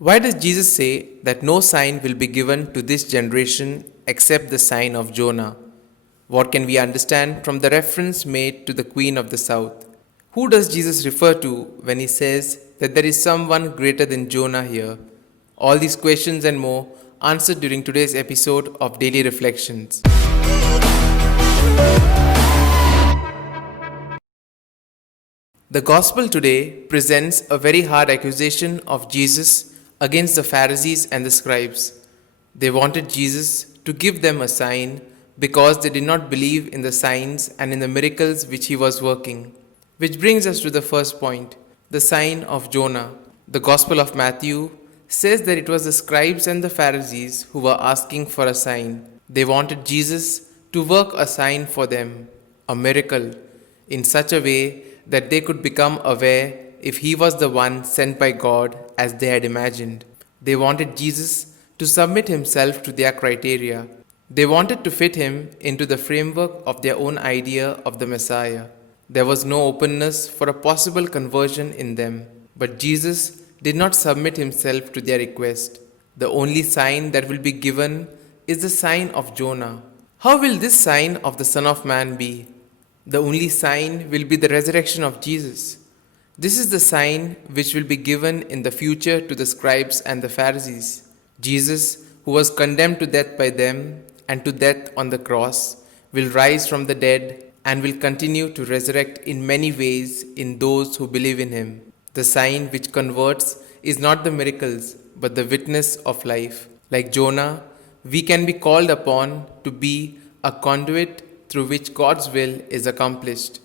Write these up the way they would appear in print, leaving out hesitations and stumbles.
Why does Jesus say that no sign will be given to this generation except the sign of Jonah? What can we understand from the reference made to the Queen of the South? Who does Jesus refer to when he says that there is someone greater than Jonah here? All these questions and more answered during today's episode of Daily Reflections. The Gospel today presents a very hard accusation of Jesus against the Pharisees and the scribes. They wanted Jesus to give them a sign because they did not believe in the signs and in the miracles which he was working. Which brings us to the first point, the sign of Jonah. The Gospel of Matthew says that it was the scribes and the Pharisees who were asking for a sign. They wanted Jesus to work a sign for them, a miracle, in such a way that they could become aware if he was the one sent by God as they had imagined. They wanted Jesus to submit himself to their criteria. They wanted to fit him into the framework of their own idea of the Messiah. There was no openness for a possible conversion in them, but Jesus did not submit himself to their request. The only sign that will be given is the sign of Jonah. How will this sign of the Son of Man be? The only sign will be the resurrection of Jesus. This is the sign which will be given in the future to the scribes and the Pharisees. Jesus, who was condemned to death by them and to death on the cross, will rise from the dead and will continue to resurrect in many ways in those who believe in him. The sign which converts is not the miracles, but the witness of life. Like Jonah, we can be called upon to be a conduit through which God's will is accomplished.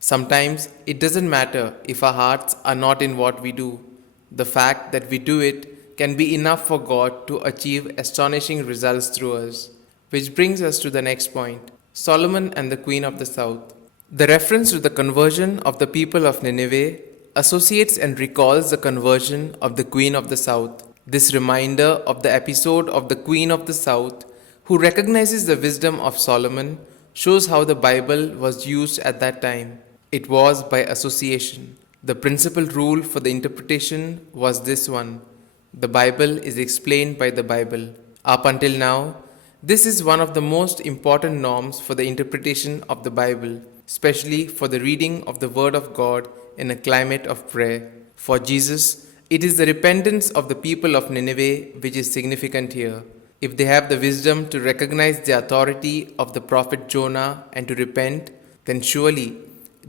Sometimes it doesn't matter if our hearts are not in what we do. The fact that we do it can be enough for God to achieve astonishing results through us. Which brings us to the next point, Solomon and the Queen of the South. The reference to the conversion of the people of Nineveh associates and recalls the conversion of the Queen of the South. This reminder of the episode of the Queen of the South, who recognizes the wisdom of Solomon, shows how the Bible was used at that time. It was by association. The principal rule for the interpretation was this one: the Bible is explained by the Bible. Up until now, this is one of the most important norms for the interpretation of the Bible, especially for the reading of the Word of God in a climate of prayer. For Jesus, it is the repentance of the people of Nineveh which is significant here. If they have the wisdom to recognize the authority of the prophet Jonah and to repent, then surely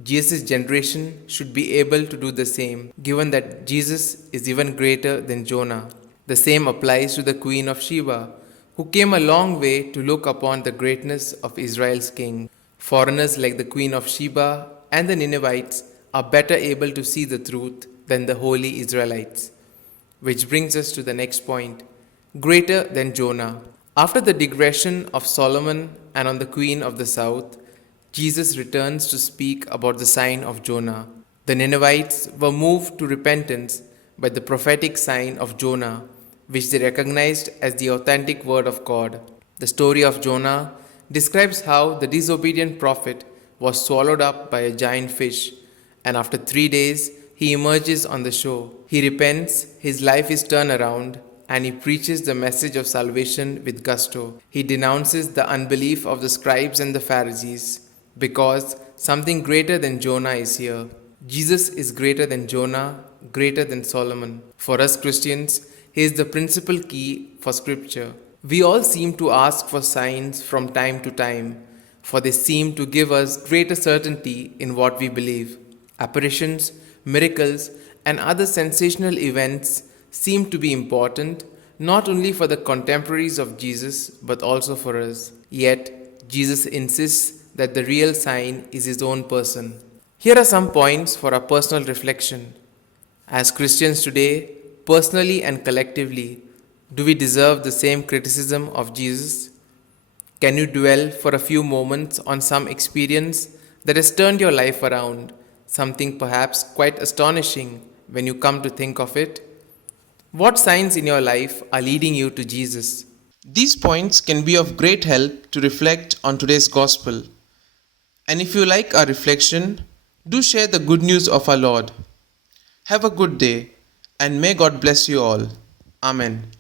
Jesus' generation should be able to do the same, given that Jesus is even greater than Jonah. The same applies to the Queen of Sheba, who came a long way to look upon the greatness of Israel's king. Foreigners like the Queen of Sheba and the Ninevites are better able to see the truth than the holy Israelites. Which brings us to the next point, greater than Jonah. After the digression of Solomon and on the Queen of the South, Jesus returns to speak about the sign of Jonah. The Ninevites were moved to repentance by the prophetic sign of Jonah, which they recognized as the authentic word of God. The story of Jonah describes how the disobedient prophet was swallowed up by a giant fish, and after 3 days he emerges on the shore. He repents, his life is turned around, and he preaches the message of salvation with gusto. He denounces the unbelief of the scribes and the Pharisees because something greater than Jonah is here. Jesus is greater than Jonah, greater than Solomon. For us Christians, he is the principal key for Scripture. We all seem to ask for signs from time to time, for they seem to give us greater certainty in what we believe. Apparitions, miracles, and other sensational events seem to be important not only for the contemporaries of Jesus but also for us. Yet, Jesus insists that the real sign is his own person. Here are some points for our personal reflection. As Christians today, personally and collectively, do we deserve the same criticism of Jesus? Can you dwell for a few moments on some experience that has turned your life around, something perhaps quite astonishing when you come to think of it? What signs in your life are leading you to Jesus? These points can be of great help to reflect on today's gospel. And if you like our reflection, do share the good news of our Lord. Have a good day, and may God bless you all. Amen.